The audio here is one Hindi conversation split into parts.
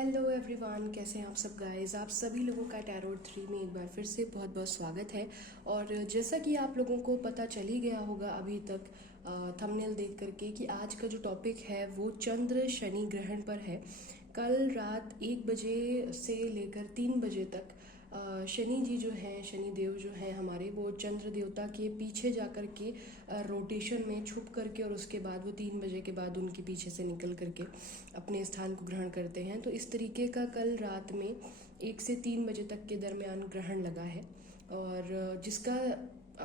हेलो एवरीवन, कैसे हैं आप सब गाइस। आप सभी लोगों का टैरोट 3 में एक बार फिर से बहुत बहुत स्वागत है। और जैसा कि आप लोगों को पता चल ही गया होगा अभी तक थंबनेल देख करके कि आज का जो टॉपिक है वो चंद्र शनि ग्रहण पर है। कल रात 1 बजे से लेकर 3 बजे तक शनि जी जो हैं, शनि देव जो हैं हमारे, वो चंद्र देवता के पीछे जा कर के रोटेशन में छुप करके और उसके बाद वो 3 बजे के बाद उनके पीछे से निकल करके अपने स्थान को ग्रहण करते हैं। तो इस तरीके का कल रात में 1 से 3 बजे तक के दरमियान ग्रहण लगा है और जिसका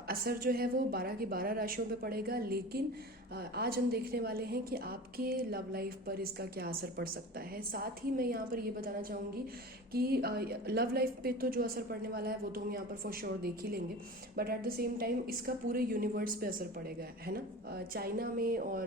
असर जो है वो 12 की 12 राशियों पे पड़ेगा। लेकिन आज हम देखने वाले हैं कि आपके लव लाइफ पर इसका क्या असर पड़ सकता है। साथ ही मैं यहाँ पर ये बताना चाहूँगी कि लव लाइफ पे तो जो असर पड़ने वाला है वो तो हम यहाँ पर फॉर श्योर देख ही लेंगे, but at the same time इसका पूरे यूनिवर्स पे असर पड़ेगा, है ना। चाइना में और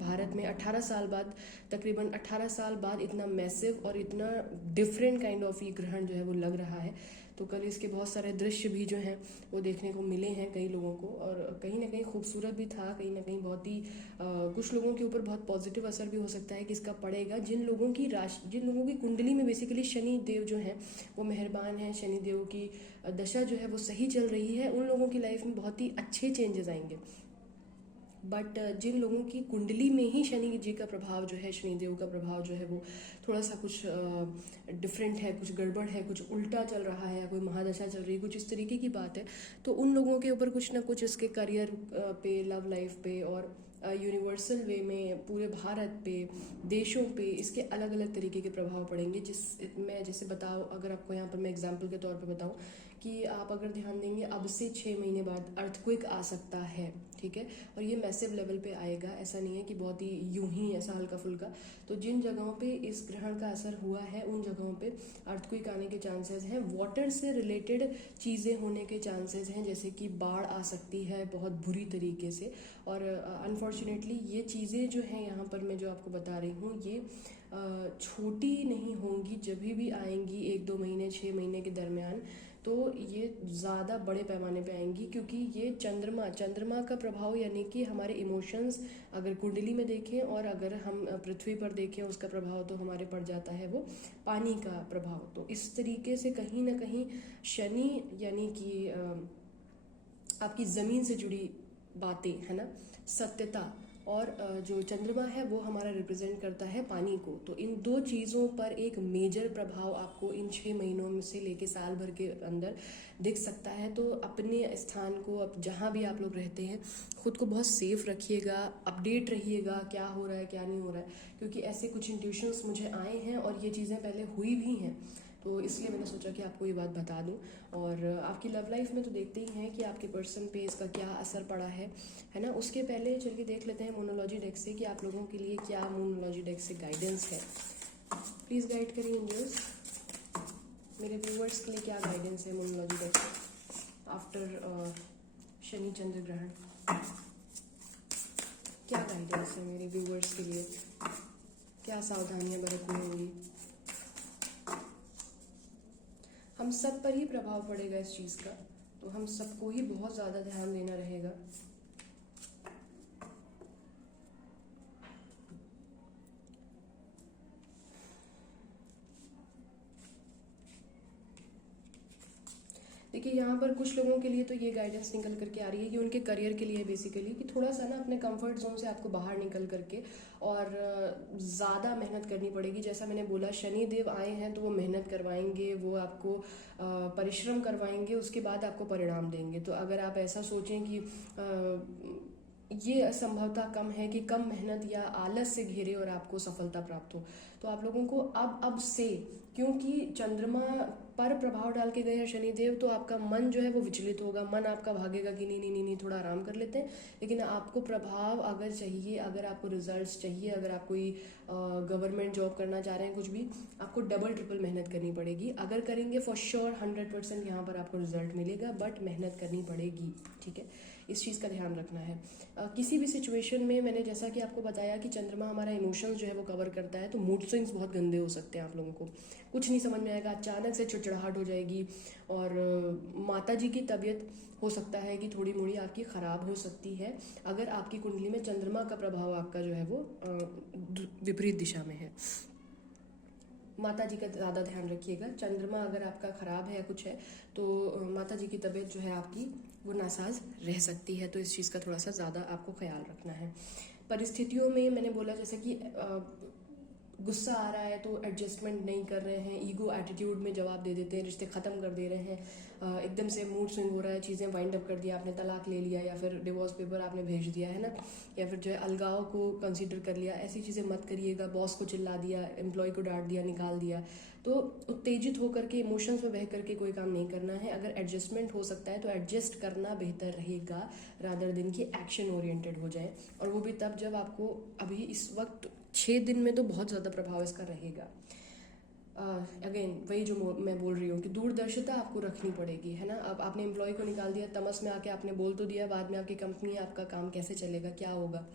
भारत में 18 साल बाद, तकरीबन 18 साल बाद इतना मैसिव और इतना डिफरेंट काइंड ऑफ ये ग्रहण जो है वो लग रहा है। तो कल इसके बहुत सारे दृश्य भी जो हैं वो देखने को मिले हैं कई लोगों को, और कहीं ना कहीं खूबसूरत भी था, कहीं ना कहीं बहुत ही कुछ लोगों के ऊपर बहुत पॉजिटिव असर भी हो सकता है कि इसका पड़ेगा। जिन लोगों की कुंडली में बेसिकली शनि देव जो हैं वो मेहरबान हैं, शनि देव की दशा जो है वो सही चल रही है, उन लोगों की लाइफ में बहुत ही अच्छे चेंजेस आएंगे। बट जिन लोगों की कुंडली में ही शनि जी का प्रभाव जो है, शनि देव का प्रभाव जो है वो थोड़ा सा कुछ डिफरेंट है, कुछ गड़बड़ है, कुछ उल्टा चल रहा है या कोई महादशा चल रही है, कुछ इस तरीके की बात है, तो उन लोगों के ऊपर कुछ ना कुछ इसके करियर पे, लव लाइफ पे और यूनिवर्सल वे में पूरे भारत पे, देशों पे इसके अलग अलग तरीके के प्रभाव पड़ेंगे। मैं जैसे बताऊँ, अगर आपको यहाँ पर मैं एग्जाम्पल के तौर पे बताऊँ कि आप अगर ध्यान देंगे, अब से 6 महीने बाद अर्थक्वेक आ सकता है, ठीक है। और ये मैसिव लेवल पे आएगा, ऐसा नहीं है कि बहुत ही यूं ही ऐसा हल्का फुल्का। तो जिन जगहों पे इस ग्रहण का असर हुआ है उन जगहों पे अर्थक्वेक आने के चांसेस हैं। वाटर से रिलेटेड चीज़ें होने के चांसेस हैं, जैसे कि बाढ़ आ सकती है बहुत बुरी तरीके से। और अनफॉर्चुनेटली ये चीज़ें जो हैं यहाँ पर मैं जो आपको बता रही हूँ ये छोटी नहीं होंगी, जब भी आएंगी 1-2 महीने 6 महीने के दरमियान, तो ये ज़्यादा बड़े पैमाने पे आएंगी, क्योंकि ये चंद्रमा का प्रभाव, यानी कि हमारे इमोशंस अगर कुंडली में देखें और अगर हम पृथ्वी पर देखें उसका प्रभाव, तो हमारे पड़ जाता है वो पानी का प्रभाव। तो इस तरीके से कहीं ना कहीं शनि यानी कि आपकी ज़मीन से जुड़ी बातें, है ना, सत्यता, और जो चंद्रमा है वो हमारा रिप्रेजेंट करता है पानी को। तो इन दो चीज़ों पर एक मेजर प्रभाव आपको इन 6 महीनों में से लेके साल भर के अंदर दिख सकता है। तो अपने स्थान को, अब जहाँ भी आप लोग रहते हैं, खुद को बहुत सेफ रखिएगा, अपडेट रहिएगा क्या हो रहा है क्या नहीं हो रहा है, क्योंकि ऐसे कुछ इंट्यूशंस मुझे आए हैं और ये चीज़ें पहले हुई भी हैं। तो इसलिए मैंने सोचा कि आपको ये बात बता दूं। और आपकी लव लाइफ में तो देखते ही हैं कि आपके पर्सन पे इसका क्या असर पड़ा है ना। उसके पहले चलिए देख लेते हैं मोनोलॉजी डेक से कि आप लोगों के लिए क्या मोनोलॉजी डेक से गाइडेंस है। प्लीज़ गाइड करिए एंजल्स, मेरे व्यूवर्स के लिए क्या गाइडेंस है मोनोलॉजी डेक से आफ्टर शनि चंद्र ग्रहण। क्या गाइडेंस है मेरे व्यूवर्स के लिए, क्या सावधानियां बरतनी होंगी। हम सब पर ही प्रभाव पड़ेगा इस चीज़ का, तो हम सबको ही बहुत ज़्यादा ध्यान देना रहेगा। देखिए, यहाँ पर कुछ लोगों के लिए तो ये गाइडेंस निकल करके आ रही है कि उनके करियर के लिए बेसिकली कि थोड़ा सा ना अपने कंफर्ट जोन से आपको बाहर निकल करके और ज़्यादा मेहनत करनी पड़ेगी। जैसा मैंने बोला, शनि देव आए हैं तो वो मेहनत करवाएंगे, वो आपको परिश्रम करवाएंगे, उसके बाद आपको परिणाम देंगे। तो अगर आप ऐसा सोचें कि ये असंभवता कम है कि कम मेहनत या आलस से घेरे और आपको सफलता प्राप्त हो, तो आप लोगों को अब से, क्योंकि चंद्रमा पर प्रभाव डाल के गए हैं शनिदेव, तो आपका मन जो है वो विचलित होगा, मन आपका भागेगा कि नहीं नहीं नहीं नहीं थोड़ा आराम कर लेते हैं। लेकिन आपको प्रभाव अगर चाहिए, अगर आपको रिजल्ट्स चाहिए, अगर आप कोई गवर्नमेंट जॉब करना चाह रहे हैं, कुछ भी, आपको डबल ट्रिपल मेहनत करनी पड़ेगी। अगर करेंगे फॉर श्योर 100% यहाँ पर आपको रिजल्ट मिलेगा, बट मेहनत करनी पड़ेगी, ठीक है। इस चीज़ का ध्यान रखना है। किसी भी सिचुएशन में, मैंने जैसा कि आपको बताया कि चंद्रमा हमारा इमोशंस जो है वो कवर करता है, तो मूड स्विंग्स बहुत गंदे हो सकते हैं। आप लोगों को कुछ नहीं समझ में आएगा, अचानक से चिड़चिड़ाहट हो जाएगी, और माता जी की तबीयत हो सकता है कि थोड़ी मोड़ी आपकी ख़राब हो सकती है, अगर आपकी कुंडली में चंद्रमा का प्रभाव आपका जो है वो विपरीत दिशा में है। माता जी का ज़्यादा ध्यान रखिएगा। चंद्रमा अगर आपका ख़राब है या कुछ है तो माता जी की तबीयत जो है आपकी वो नासाज रह सकती है, तो इस चीज़ का थोड़ा सा ज़्यादा आपको ख्याल रखना है। परिस्थितियों में मैंने बोला जैसे कि गुस्सा आ रहा है तो एडजस्टमेंट नहीं कर रहे हैं, ईगो एटीट्यूड में जवाब दे देते हैं, रिश्ते ख़त्म कर दे रहे हैं, एकदम से मूड स्विंग हो रहा है, चीज़ें वाइंड अप कर दिया आपने, तलाक ले लिया या फिर डिवोर्स पेपर आपने भेज दिया है ना, या फिर जो है अलगाव को कंसीडर कर लिया, ऐसी चीज़ें मत करिएगा। बॉस को चिल्ला दिया, एम्प्लॉय को डांट दिया, निकाल दिया, तो उत्तेजित होकर के इमोशंस में बह करके कोई काम नहीं करना है। अगर एडजस्टमेंट हो सकता है तो एडजस्ट करना बेहतर रहेगा, रादर दिन की एक्शन ओरिएंटेड हो जाए, और वो भी तब जब आपको अभी इस वक्त 6 दिन में तो बहुत ज़्यादा प्रभाव इसका रहेगा। अगेन वही जो मैं बोल रही हूँ कि दूरदर्शिता आपको रखनी पड़ेगी, है ना। अब आपने एम्प्लॉय को निकाल दिया, तमस में आके आपने बोल तो दिया, बाद में आपकी कंपनी, आपका काम कैसे चलेगा, क्या होगा,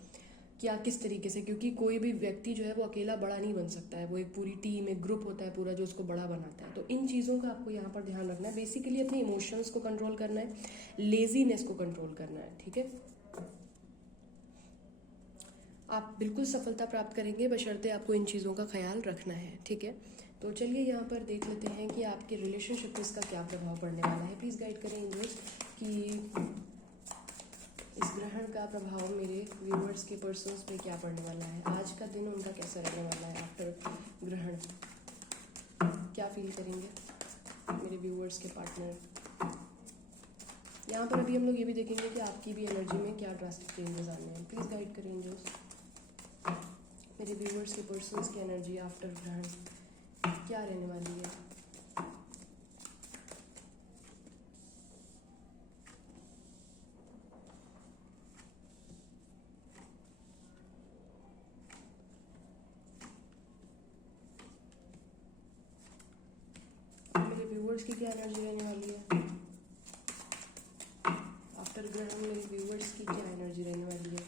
क्या किस तरीके से, क्योंकि कोई भी व्यक्ति जो है वो अकेला बड़ा नहीं बन सकता है, वो एक पूरी टीम, एक ग्रुप होता है पूरा जो उसको बड़ा बनाता है। तो इन चीज़ों का आपको यहाँ पर ध्यान रखना है। बेसिकली अपने इमोशंस को कंट्रोल करना है, लेजीनेस को कंट्रोल करना है, ठीक है। आप बिल्कुल सफलता प्राप्त करेंगे, बशर्ते आपको इन चीज़ों का ख्याल रखना है, ठीक है। तो चलिए यहाँ पर देख लेते हैं कि आपके रिलेशनशिप पे इसका क्या प्रभाव पड़ने वाला है। प्लीज़ गाइड करें एंजल्स कि इस ग्रहण का प्रभाव मेरे व्यूअर्स के पर्सन्स पे क्या पड़ने वाला है, आज का दिन उनका कैसा रहने वाला है। आफ्टर ग्रहण क्या फील करेंगे मेरे व्यूअर्स के पार्टनर। यहाँ पर अभी हम लोग ये भी देखेंगे कि आपकी भी एनर्जी में क्या ड्रास्टिक चेंजेस आने हैं। प्लीज़ गाइड करें एंजल्स मेरे व्यूअर्स के पर्सन्स की एनर्जी आफ्टर ग्रहण क्या रहने वाली है। मेरे व्यूअर्स की क्या एनर्जी रहने वाली है आफ्टर ग्रहण। मेरे व्यूअर्स की क्या एनर्जी रहने वाली है,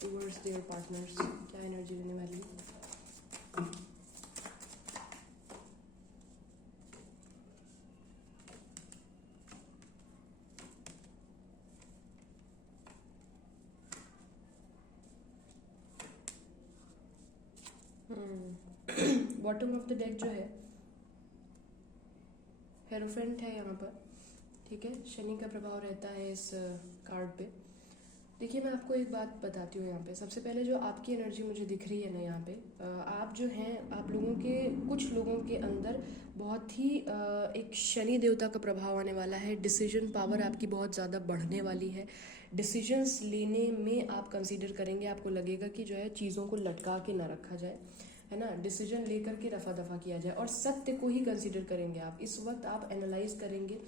व्यूअर्स देयर पार्टनर्स क्या एनर्जी रहने वाली है। बॉटम ऑफ द डेक जो है हेरोफेंट है यहाँ पर, ठीक है। शनि का प्रभाव रहता है इस कार्ड पे। देखिए मैं आपको एक बात बताती हूँ यहाँ पे। सबसे पहले जो आपकी एनर्जी मुझे दिख रही है ना यहाँ पे, आप जो हैं, आप लोगों के, कुछ लोगों के अंदर बहुत ही एक शनि देवता का प्रभाव आने वाला है। डिसीजन पावर आपकी बहुत ज़्यादा बढ़ने वाली है। डिसीजंस लेने में आप कंसीडर करेंगे, आपको लगेगा कि जो है चीज़ों को लटका के ना रखा जाए, है ना, डिसीजन लेकर के रफा दफा किया जाए, और सत्य को ही कंसीडर करेंगे आप। इस वक्त आप एनालाइज करेंगे।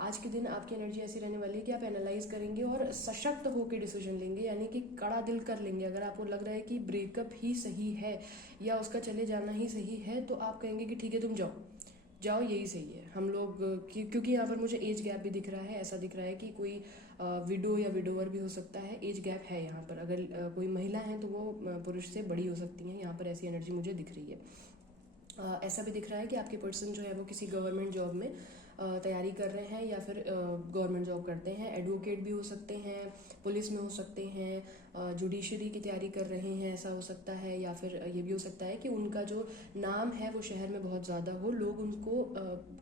आज के दिन आपकी एनर्जी ऐसी रहने वाली है कि आप एनालाइज करेंगे और सशक्त होकर डिसीजन लेंगे, यानी कि कड़ा दिल कर लेंगे। अगर आपको लग रहा है कि ब्रेकअप ही सही है या उसका चले जाना ही सही है, तो आप कहेंगे कि ठीक है तुम जाओ जाओ, यही सही है। हम लोग क्योंकि यहाँ पर मुझे एज गैप भी दिख रहा है, ऐसा दिख रहा है कि कोई विडो या विडोवर भी हो सकता है। एज गैप है यहाँ पर। अगर कोई महिला है तो वो पुरुष से बड़ी हो सकती हैं, यहाँ पर ऐसी एनर्जी मुझे दिख रही है। ऐसा भी दिख रहा है कि आपके पर्सन जो है वो किसी गवर्नमेंट जॉब में तैयारी कर रहे हैं, या फिर गवर्नमेंट जॉब करते हैं। एडवोकेट भी हो सकते हैं, पुलिस में हो सकते हैं, जुडिशरी की तैयारी कर रहे हैं, ऐसा हो सकता है। या फिर ये भी हो सकता है कि उनका जो नाम है वो शहर में बहुत ज़्यादा हो, लोग उनको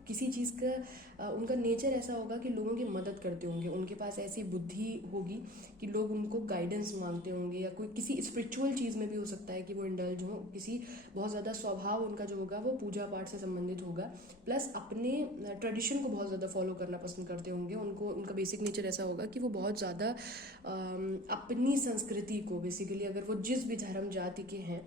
किसी चीज़ का, उनका नेचर ऐसा होगा कि लोगों की मदद करते होंगे, उनके पास ऐसी बुद्धि होगी कि लोग उनको गाइडेंस मांगते होंगे, या कोई किसी स्पिरिचुअल चीज़ में भी हो सकता है कि वो इंडल्ज हो। किसी बहुत ज़्यादा स्वभाव उनका जो होगा वो पूजा पाठ से संबंधित होगा, प्लस अपने ट्रेडिशन को बहुत ज़्यादा फॉलो करना पसंद करते होंगे। उनको, उनका बेसिक नेचर ऐसा होगा कि वो बहुत ज़्यादा अपनी संस्कृति को, बेसिकली अगर वो जिस भी धर्म जाति के हैं,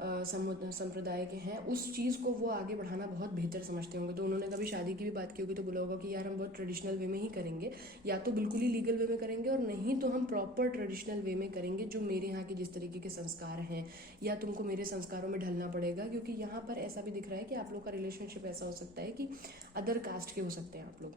संप्रदाय के हैं, उस चीज़ को वो आगे बढ़ाना बहुत बेहतर समझते होंगे। तो उन्होंने कभी शादी की भी बात की होगी तो बोला होगा कि यार हम बहुत ट्रेडिशनल वे में ही करेंगे, या तो बिल्कुल ही लीगल वे में करेंगे, और नहीं तो हम प्रॉपर ट्रेडिशनल वे में करेंगे, जो मेरे यहाँ के जिस तरीके के संस्कार हैं, या तुमको मेरे संस्कारों में ढलना पड़ेगा। क्योंकि यहाँ पर ऐसा भी दिख रहा है कि आप लोग का रिलेशनशिप ऐसा हो सकता है कि अदर कास्ट के हो सकते हैं आप लोग।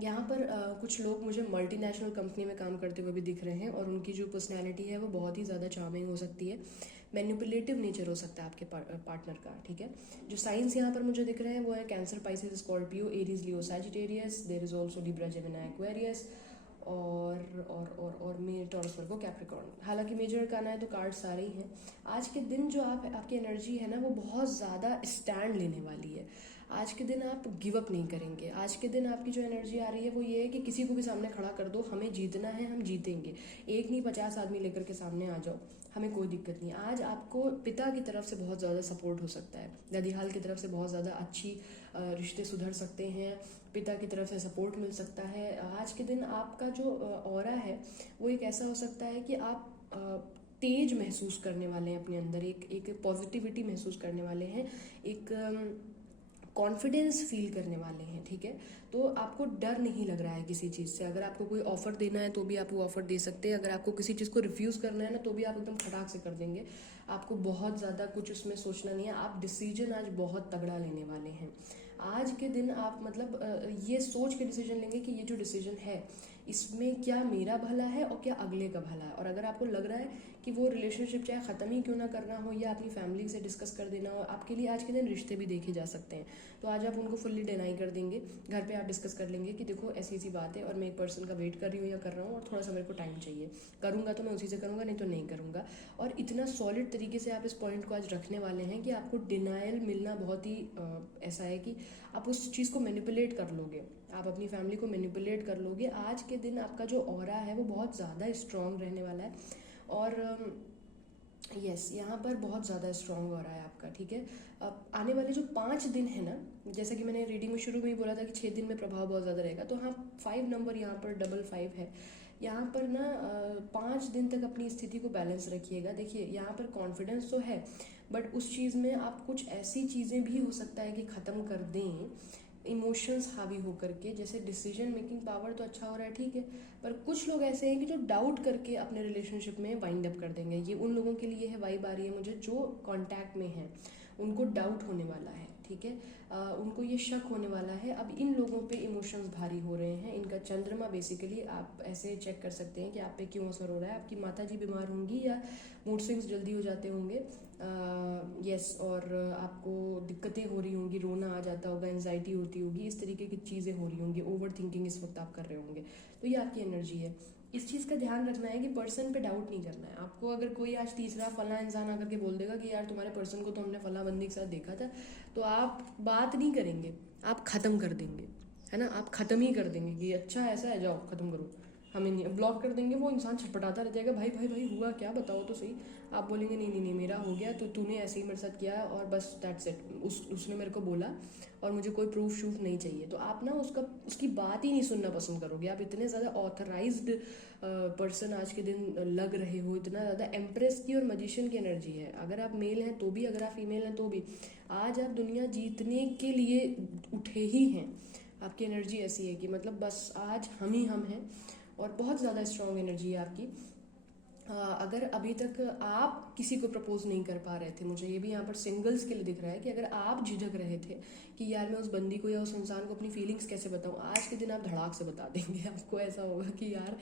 यहाँ पर कुछ लोग मुझे मल्टीनेशनल कंपनी में काम करते हुए भी दिख रहे हैं, और उनकी जो पर्सनैलिटी है वो बहुत ही ज़्यादा चार्मिंग हो सकती है। मैनिपुलेटिव नेचर हो सकता है आपके पार्टनर का, ठीक है। जो साइंस यहाँ पर मुझे दिख रहे हैं वो है Cancer, Pisces, Scorpio, Aries, Leo, Sagittarius. There is also Libra, Gemini, Aquarius, और मे टॉरस वर्गो कैप्रिकॉर्न। हालांकि मेजर करना है तो कार्ड सारे ही हैं। आज के दिन जो आपकी एनर्जी है ना वो बहुत ज़्यादा स्टैंड लेने वाली है। आज के दिन आप गिव अप नहीं करेंगे। आज के दिन आपकी जो एनर्जी आ रही है वो ये है कि किसी को भी सामने खड़ा कर दो, हमें जीतना है, हम जीतेंगे। एक नहीं 50 आदमी लेकर के सामने आ जाओ, हमें कोई दिक्कत नहीं। आज आपको पिता की तरफ से बहुत ज़्यादा सपोर्ट हो सकता है, दादीहाल की तरफ से बहुत ज़्यादा अच्छी रिश्ते सुधर सकते हैं, पिता की तरफ से सपोर्ट मिल सकता है। आज के दिन आपका जो ऑरा है वो एक ऐसा हो सकता है कि आप तेज महसूस करने वाले हैं अपने अंदर, एक पॉजिटिविटी महसूस करने वाले हैं, एक कॉन्फिडेंस फील करने वाले हैं। ठीक है, तो आपको डर नहीं लग रहा है किसी चीज़ से। अगर आपको कोई ऑफर देना है तो भी आप वो ऑफर दे सकते हैं। अगर आपको किसी चीज़ को रिफ्यूज़ करना है ना तो भी आप एकदम खटाक से कर देंगे। आपको बहुत ज़्यादा कुछ उसमें सोचना नहीं है। आप डिसीजन आज बहुत तगड़ा लेने वाले हैं। आज के दिन आप मतलब ये सोच के डिसीजन लेंगे कि ये जो डिसीजन है इसमें क्या मेरा भला है और क्या अगले का भला है। और अगर आपको लग रहा है कि वो रिलेशनशिप चाहे ख़त्म ही क्यों ना करना हो या अपनी फैमिली से डिस्कस कर देना हो, आपके लिए आज के दिन रिश्ते भी देखे जा सकते हैं। तो आज आप उनको फुल्ली डिनाई कर देंगे। घर पे आप डिस्कस कर लेंगे कि देखो ऐसी ऐसी बात है और मैं एक पर्सन का वेट कर रही हूँ या कर रहा हूँ और थोड़ा सा मेरे को टाइम चाहिए, करूँगा तो मैं उसी से करूँगा, नहीं तो नहीं करूँगा। और इतना सॉलिड तरीके से आप इस पॉइंट को आज रखने वाले हैं कि आपको डिनायल मिलना बहुत ही ऐसा है कि आप उस चीज़ को मैनिपुलेट कर लोगे, आप अपनी फैमिली को मैनिपुलेट कर लोगे। आज के दिन आपका जो ऑरा है वो बहुत ज़्यादा स्ट्रॉन्ग रहने वाला है। और यस, यहाँ पर बहुत ज़्यादा स्ट्रॉन्ग हो रहा है आपका। ठीक है, अब आने वाले जो 5 दिन है ना, जैसा कि मैंने रीडिंग में शुरू में ही बोला था कि 6 दिन में प्रभाव बहुत ज़्यादा रहेगा, तो हाँ 5 नंबर यहाँ पर 55 है। यहाँ पर ना 5 दिन तक अपनी स्थिति को बैलेंस रखिएगा। देखिए यहाँ पर कॉन्फिडेंस तो है, बट उस चीज़ में आप कुछ ऐसी चीज़ें भी हो सकता है कि ख़त्म कर दें इमोशंस हावी होकर के। जैसे डिसीजन मेकिंग पावर तो अच्छा हो रहा है, ठीक है, पर कुछ लोग ऐसे हैं कि जो डाउट करके अपने रिलेशनशिप में वाइंड अप कर देंगे। ये उन लोगों के लिए है, वाइब आ रही है मुझे, जो कांटेक्ट में हैं उनको डाउट होने वाला है। ठीक है, उनको ये शक होने वाला है। अब इन लोगों पे इमोशंस भारी हो रहे हैं। इनका चंद्रमा बेसिकली आप ऐसे चेक कर सकते हैं कि आप पे क्यों असर हो रहा है। आपकी माता जी बीमार होंगी या मूड स्विंग्स जल्दी हो जाते होंगे, यस, और आपको दिक्कतें हो रही होंगी, रोना आ जाता होगा, एंजाइटी होती होगी, इस तरीके की चीज़ें हो रही होंगी, ओवर थिंकिंग इस वक्त आप कर रहे होंगे। तो ये आपकी एनर्जी है। इस चीज़ का ध्यान रखना है कि पर्सन पे डाउट नहीं करना है आपको। अगर कोई आज तीसरा फला इंसान आकर के बोल देगा कि यार तुम्हारे पर्सन को तो हमने फला बंदी के साथ देखा था, तो आप बात नहीं करेंगे, आप ख़त्म कर देंगे, है ना, आप ख़त्म ही कर देंगे कि अच्छा ऐसा है, जाओ ख़त्म करो, हमें नहीं, ब्लॉक कर देंगे। वो इंसान छटपटाता रह जाएगा, भाई भाई भाई हुआ क्या, बताओ तो सही। आप बोलेंगे नहीं नहीं नहीं मेरा हो गया, तो तूने ऐसे ही मेरे साथ किया और बस दैट्स इट, उसने मेरे को बोला और मुझे कोई प्रूफ शूफ नहीं चाहिए। तो आप ना उसकी बात ही नहीं सुनना पसंद करोगे। आप इतने ज़्यादा ऑथराइज्ड पर्सन आज के दिन लग रहे हो, इतना ज़्यादा एम्प्रेस की और मजिशियन की एनर्जी है। अगर आप मेल हैं तो भी, अगर आप फीमेल हैं तो भी, आज आप दुनिया जीतने के लिए उठे ही हैं। आपकी एनर्जी ऐसी है कि मतलब बस आज हम ही हम हैं और बहुत ज़्यादा स्ट्रॉन्ग एनर्जी है आपकी। अगर अभी तक आप किसी को प्रपोज नहीं कर पा रहे थे, मुझे ये भी यहाँ पर सिंगल्स के लिए दिख रहा है कि अगर आप झिझक रहे थे कि यार मैं उस बंदी को या उस इंसान को अपनी फीलिंग्स कैसे बताऊँ, आज के दिन आप धड़ाक से बता देंगे। आपको ऐसा होगा कि यार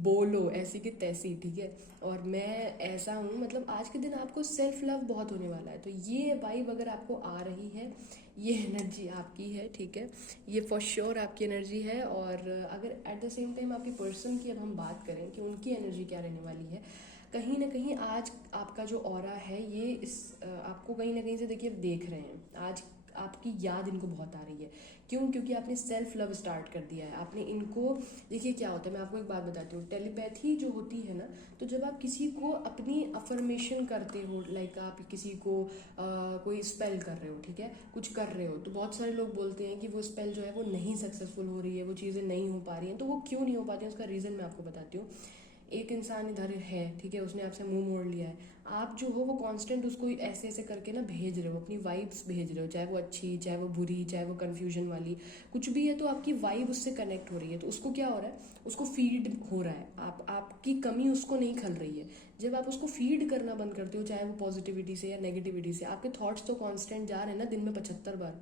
बोलो ऐसी कि तैसी, ठीक है, और मैं ऐसा हूँ, मतलब आज के दिन आपको सेल्फ लव बहुत होने वाला है। तो ये वाइब अगर आपको आ रही है, ये एनर्जी आपकी है, ठीक है, ये फॉर श्योर आपकी एनर्जी है। और अगर एट द सेम टाइम आपकी पर्सन की अब हम बात करें कि उनकी एनर्जी क्या रहने वाली है, कहीं ना कहीं आज आपका जो ऑरा है ये आपको कहीं ना कहीं से देखिए देख रहे हैं। आज आपकी याद इनको बहुत आ रही है। क्यों? क्योंकि आपने सेल्फ लव स्टार्ट कर दिया है। आपने इनको, देखिए क्या होता है, मैं आपको एक बात बताती हूँ, टेलीपैथी जो होती है ना, तो जब आप किसी को अपनी अफर्मेशन करते हो, लाइक आप किसी को कोई स्पेल कर रहे हो, ठीक है, कुछ कर रहे हो, तो बहुत सारे लोग बोलते हैं कि वो स्पेल जो है वो नहीं सक्सेसफुल हो रही है, वो चीज़ें नहीं हो पा रही हैं। तो वो क्यों नहीं हो पाती हैं, उसका रीज़न मैं आपको बताती हूँ। एक इंसान इधर है, ठीक है, उसने आपसे मुंह मोड़ लिया है, आप जो हो वो कांस्टेंट उसको ऐसे ऐसे करके ना भेज रहे हो, अपनी वाइब्स भेज रहे हो, चाहे वो अच्छी, चाहे वो बुरी, चाहे वो कंफ्यूजन वाली, कुछ भी है, तो आपकी वाइब उससे कनेक्ट हो रही है। तो उसको क्या हो रहा है, उसको फीड हो रहा है, आपकी कमी उसको नहीं खल रही है। जब आप उसको फीड करना बंद करते हो, चाहे वो पॉजिटिविटी से या नेगेटिविटी से, आपके थॉट्स तो कांस्टेंट जा रहे हैं ना, दिन में 75 बार,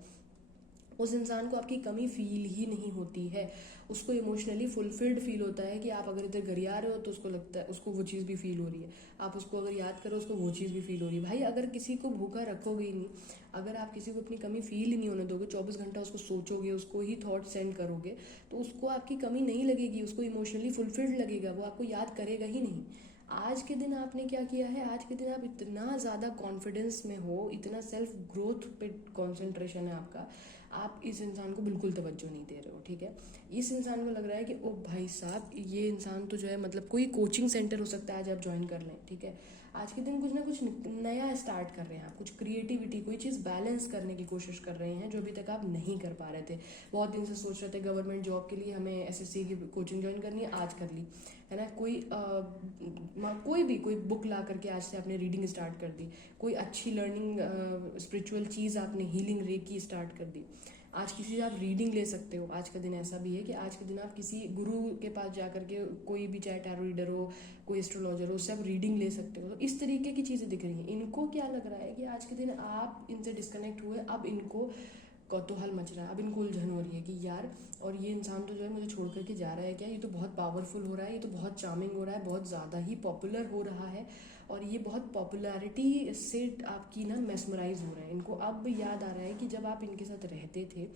उस इंसान को आपकी कमी फील ही नहीं होती है। उसको इमोशनली फुलफिल्ड फील होता है कि आप अगर इधर गरिया रहे हो तो उसको लगता है, उसको वो चीज़ भी फील हो रही है। आप उसको अगर याद करो उसको वो चीज़ भी फील हो रही है। भाई अगर किसी को भूखा रखोगे ही नहीं, अगर आप किसी को अपनी कमी फील ही नहीं होने दोगे, 24 घंटा उसको सोचोगे, उसको ही थॉट सेंड करोगे, तो उसको आपकी कमी नहीं लगेगी, उसको इमोशनली फुलफिल्ड लगेगा, वो आपको याद करेगा ही नहीं। आज के दिन आपने क्या किया है, आज के दिन आप इतना ज़्यादा कॉन्फिडेंस में हो, इतना सेल्फ ग्रोथ पे कॉन्सेंट्रेशन है आपका, आप इस इंसान को बिल्कुल तवज्जो नहीं दे रहे हो। ठीक है, इस इंसान को लग रहा है कि ओ भाई साहब ये इंसान तो जो है मतलब कोई कोचिंग सेंटर हो सकता है आज आप ज्वाइन कर लें। ठीक है, आज के दिन कुछ ना कुछ नया स्टार्ट कर रहे हैं आप, कुछ क्रिएटिविटी, कोई चीज़ बैलेंस करने की कोशिश कर रहे हैं जो अभी तक आप नहीं कर पा रहे थे। बहुत दिन से सोच रहे थे गवर्नमेंट जॉब के लिए हमें एसएससी की कोचिंग ज्वाइन करनी है, आज कर ली है ना। कोई बुक ला करके आज से आपने रीडिंग स्टार्ट कर दी, कोई अच्छी लर्निंग स्पिरिचुअल चीज़ आपने हीलिंग रेकी स्टार्ट कर दी। आज किसी से आप रीडिंग ले सकते हो। आज का दिन ऐसा भी है कि आज के दिन आप किसी गुरु के पास जा करके, कोई भी चाहे टैरो रीडर हो, कोई एस्ट्रोलॉजर हो, उससे आप रीडिंग ले सकते हो। तो इस तरीके की चीज़ें दिख रही हैं। इनको क्या लग रहा है कि आज के दिन आप इनसे डिस्कनेक्ट हुए, अब इनको कौतूहल मच रहा है, अब इनको उलझन हो रही है कि यार और ये इंसान तो जो है मुझे छोड़ करके जा रहा है क्या, ये तो बहुत पावरफुल हो रहा है, ये तो बहुत चार्मिंग हो रहा है, बहुत ज़्यादा ही पॉपुलर हो रहा है, और ये बहुत पॉपुलैरिटी से आपकी ना मेस्मराइज हो रहा है। इनको अब याद आ रहा है कि जब आप इनके साथ रहते थे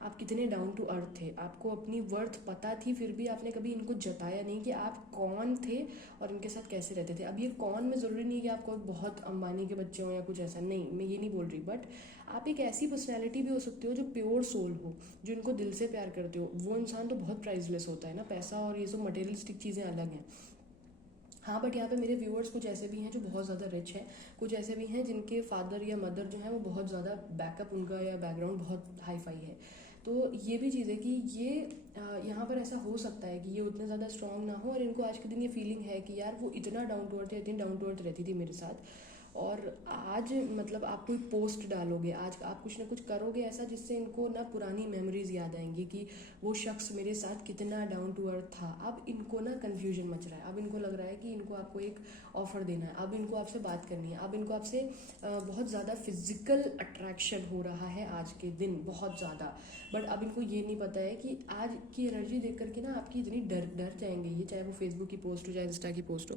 आप कितने डाउन टू अर्थ थे, आपको अपनी वर्थ पता थी, फिर भी आपने कभी इनको जताया नहीं कि आप कौन थे और इनके साथ कैसे रहते थे। अब ये कौन में ज़रूरी नहीं है कि आपको बहुत अंबानी के बच्चे हों या कुछ ऐसा, नहीं, मैं ये नहीं बोल रही, बट आप एक ऐसी पर्सनैलिटी भी हो सकते हो जो प्योर सोल हो, जो इनको दिल से प्यार करते हो। वो इंसान तो बहुत प्राइसलेस होता है ना, पैसा और ये सब मटेरियलिस्टिक चीज़ें अलग हैं। हाँ, बट यहाँ पे मेरे व्यूअर्स कुछ ऐसे भी हैं जो बहुत ज़्यादा रिच हैं, कुछ ऐसे भी हैं जिनके फादर या मदर जो है वो बहुत ज़्यादा बैकअप, उनका या बैकग्राउंड बहुत हाई फाई है। तो ये भी चीज़ है कि ये यहाँ पर ऐसा हो सकता है कि ये उतने ज़्यादा स्ट्रांग ना हो और इनको आज के दिन ये फीलिंग है कि यार वो इतना डाउन टू अर्थ है, इतनी डाउन टू अर्थ रहती थी मेरे साथ, और आज मतलब आप कोई पोस्ट डालोगे, आज आप कुछ ना कुछ करोगे ऐसा जिससे इनको ना पुरानी मेमोरीज याद आएंगी कि वो शख्स मेरे साथ कितना डाउन टू अर्थ था। अब इनको ना कन्फ्यूजन मच रहा है, अब इनको लग रहा है कि इनको आपको एक ऑफर देना है, अब इनको आपसे बात करनी है, अब इनको आपसे बहुत ज़्यादा फिजिकल अट्रैक्शन हो रहा है आज के दिन, बहुत ज़्यादा। बट अब इनको ये नहीं पता है कि आज की एनर्जी देख करके ना आपकी इतनी डर जाएंगे ये, चाहे वो फेसबुक की पोस्ट हो चाहे इंस्टा की पोस्ट हो,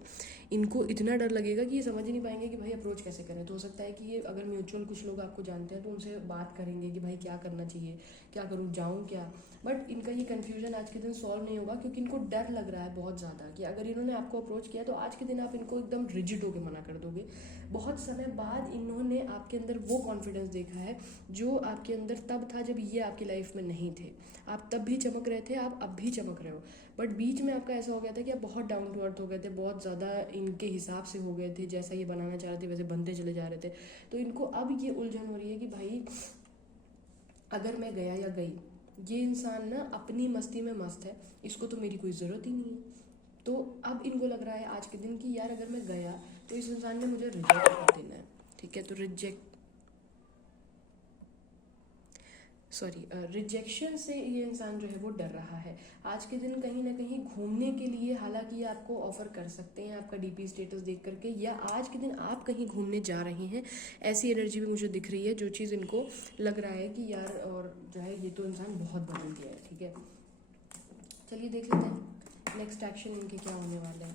इनको इतना डर लगेगा कि ये समझ ही नहीं पाएंगे कि भाई अप्रोच कैसे करें। तो हो सकता है कि ये अगर म्यूचुअल कुछ लोग आपको जानते हैं तो उनसे बात करेंगे कि भाई क्या करना चाहिए, क्या करूँ, जाऊँ क्या। बट इनका ये कन्फ्यूजन आज के दिन सॉल्व नहीं होगा क्योंकि इनको डर लग रहा है बहुत ज़्यादा कि अगर इन्होंने आपको अप्रोच किया तो आज के दिन आप इनको एकदम रिजिड होकर मना कर दोगे। बहुत समय बाद इन्होंने आपके अंदर वो कॉन्फिडेंस देखा है जो आपके अंदर तब था जब ये आपकी लाइफ में नहीं थे। आप तब भी चमक रहे थे, आप अब भी चमक रहे हो, बट बीच में आपका ऐसा हो गया था कि आप बहुत डाउन टू अर्थ हो गए थे, बहुत ज़्यादा इनके हिसाब से हो गए थे, जैसा ये बनाना चाह रहे थे वैसे बनते चले जा रहे थे। तो इनको अब ये उलझन हो रही है कि भाई अगर मैं गया या गई, ये इंसान ना अपनी मस्ती में मस्त है, इसको तो मेरी कोई ज़रूरत ही नहीं है। तो अब इनको लग रहा है आज के दिन कि यार अगर मैं गया तो इस इंसान ने मुझे रिजेक्ट कर देना है। ठीक है, तो रिजेक्शन से ये इंसान जो है वो डर रहा है। आज के दिन कहीं ना कहीं घूमने के लिए, हालांकि ये आपको ऑफर कर सकते हैं आपका डीपी स्टेटस देख करके, या आज के दिन आप कहीं घूमने जा रहे हैं, ऐसी एनर्जी भी मुझे दिख रही है जो चीज़ इनको लग रहा है कि यार और जो है ये तो इंसान बहुत बदल गया है। ठीक है, चलिए देख लेते हैं नेक्स्ट एक्शन इनके क्या होने वाले हैं।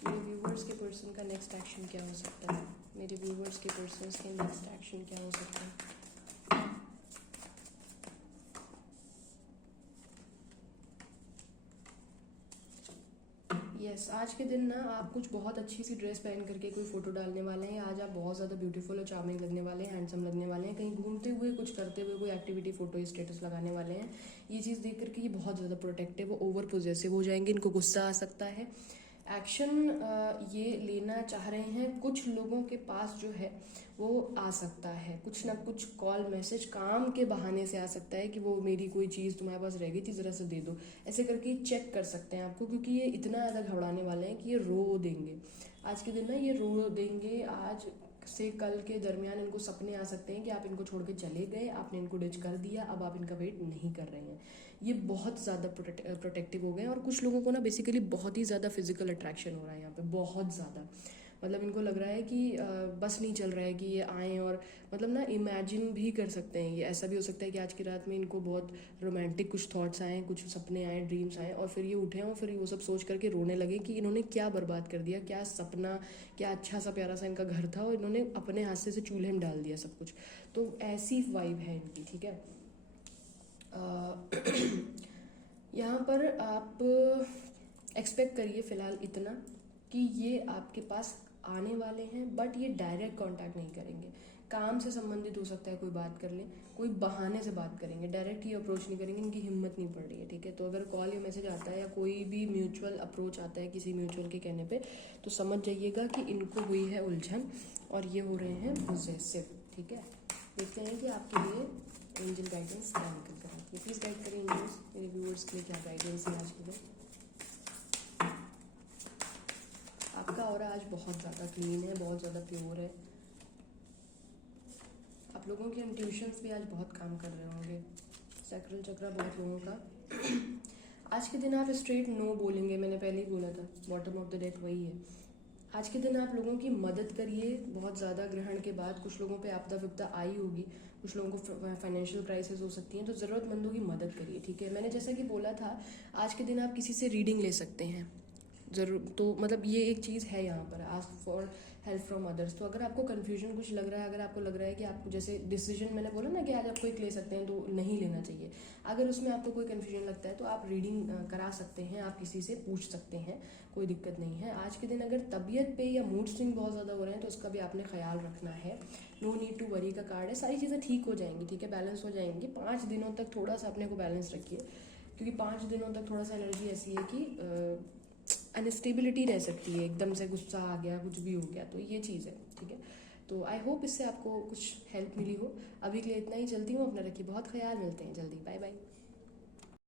मेरे व्यूवर्स के पर्सन का नेक्स्ट एक्शन क्या हो सकता है, मेरे व्यूवर्स के पर्सन के नेक्स्ट एक्शन क्या हो सकता है। यस, आज के दिन ना आप कुछ बहुत अच्छी सी ड्रेस पहन करके कोई फोटो डालने वाले हैं। आज आप बहुत ज़्यादा ब्यूटीफुल और चार्मिंग लगने वाले हैं, हैंडसम लगने वाले हैं, कहीं घूमते हुए, कुछ करते हुए, कोई एक्टिविटी फोटो स्टेटस लगाने वाले हैं। ये चीज़ देख करके ये बहुत ज़्यादा प्रोटेक्टिव, ओवर पोजेसिव हो जाएंगे, इनको गुस्सा आ सकता है। एक्शन ये लेना चाह रहे हैं, कुछ लोगों के पास जो है वो आ सकता है, कुछ ना कुछ कॉल मैसेज काम के बहाने से आ सकता है कि वो मेरी कोई चीज़ तुम्हारे पास रह गई थी ज़रा से दे दो, ऐसे करके चेक कर सकते हैं आपको, क्योंकि ये इतना ज़्यादा घबराने वाले हैं कि ये रो देंगे आज के दिन ना, ये रो देंगे। आज से कल के दरमियान इनको सपने आ सकते हैं कि आप इनको छोड़ के चले गए, आपने इनको डिच कर दिया, अब आप इनका वेट नहीं कर रहे हैं। ये बहुत ज़्यादा प्रोटेक्टिव हो गए हैं, और कुछ लोगों को ना बेसिकली बहुत ही ज़्यादा फिजिकल अट्रैक्शन हो रहा है यहाँ पे, बहुत ज़्यादा। मतलब इनको लग रहा है कि बस नहीं चल रहा है कि ये आएँ, और मतलब ना इमेजिन भी कर सकते हैं ये। ऐसा भी हो सकता है कि आज की रात में इनको बहुत रोमांटिक कुछ थॉट्स आए, कुछ सपने आए, ड्रीम्स आए, और फिर ये उठें और फिर वो सब सोच करके रोने लगे कि इन्होंने क्या बर्बाद कर दिया, क्या सपना, क्या अच्छा सा प्यारा सा इनका घर था और इन्होंने अपने हाथ से चूल्हे में डाल दिया सब कुछ। तो ऐसी वाइब है इनकी, ठीक है। यहाँ पर आप एक्सपेक्ट करिए फ़िलहाल इतना कि ये आपके पास आने वाले हैं, बट ये डायरेक्ट कांटेक्ट नहीं करेंगे। काम से संबंधित हो सकता है कोई बात कर ले, कोई बहाने से बात करेंगे, डायरेक्ट ही अप्रोच नहीं करेंगे, इनकी हिम्मत नहीं पड़ रही है, ठीक है। तो अगर कॉल या मैसेज आता है या कोई भी म्यूचुअल अप्रोच आता है किसी म्यूचुअल के कहने पे, तो समझ जाइएगा कि इनको हुई है उलझन और ये हो रहे हैं पॉजेसिव, ठीक है। देखते हैं कि आपके लिए एंजल गाइडेंस क्या निकल कर आती है। प्लीज़ गाइड करें एंजल्स, मेरे व्यूअर्स के लिए क्या गाइडेंस है आज के लिए। आपका ऑरा आज बहुत ज़्यादा क्लीन है, बहुत ज़्यादा प्योर है। आप लोगों के इंट्यूशंस भी आज बहुत काम कर रहे होंगे। सैक्रल चक्रा बहुत लोगों का। आज के दिन आप स्ट्रेट नो बोलेंगे, मैंने पहले ही बोला था, बॉटम ऑफ द डेक वही है। आज के दिन आप लोगों की मदद करिए बहुत ज़्यादा। ग्रहण के बाद कुछ लोगों पे आपदा विपदा आई होगी, कुछ लोगों को फाइनेंशियल क्राइसिस हो सकती हैं, तो ज़रूरतमंदों की मदद करिए, ठीक है। मैंने जैसा कि बोला था, आज के दिन आप किसी से रीडिंग ले सकते हैं ज़रूर। तो मतलब ये एक चीज़ है यहाँ पर, ask for help from others. तो अगर आपको कन्फ्यूजन कुछ लग रहा है, अगर आपको लग रहा है कि आपको जैसे डिसीजन मैंने बोला ना कि आज आप क्विक ले सकते हैं तो नहीं लेना चाहिए, अगर उसमें आपको कोई कन्फ्यूजन लगता है तो आप रीडिंग करा सकते हैं, आप किसी से पूछ सकते हैं, कोई दिक्कत नहीं है। आज के दिन अगर तबीयत पे या मूड स्विंग बहुत ज़्यादा हो रहे हैं तो उसका भी आपने ख्याल रखना है। नो नीड टू वरी का कार्ड है, सारी चीज़ें ठीक हो जाएंगी, ठीक है, बैलेंस हो जाएंगी। 5 दिनों तक थोड़ा सा अपने को बैलेंस रखिए, क्योंकि 5 दिनों तक थोड़ा सा एनर्जी ऐसी है कि अनस्टेबिलिटी रह सकती है, एकदम से गुस्सा आ गया, कुछ भी हो गया, तो ये चीज़ है, ठीक है। तो आई होप इससे आपको कुछ हेल्प मिली हो। अभी के लिए इतना ही, चलती हूँ, अपना रखिए बहुत ख्याल, मिलते हैं जल्दी, बाय बाय।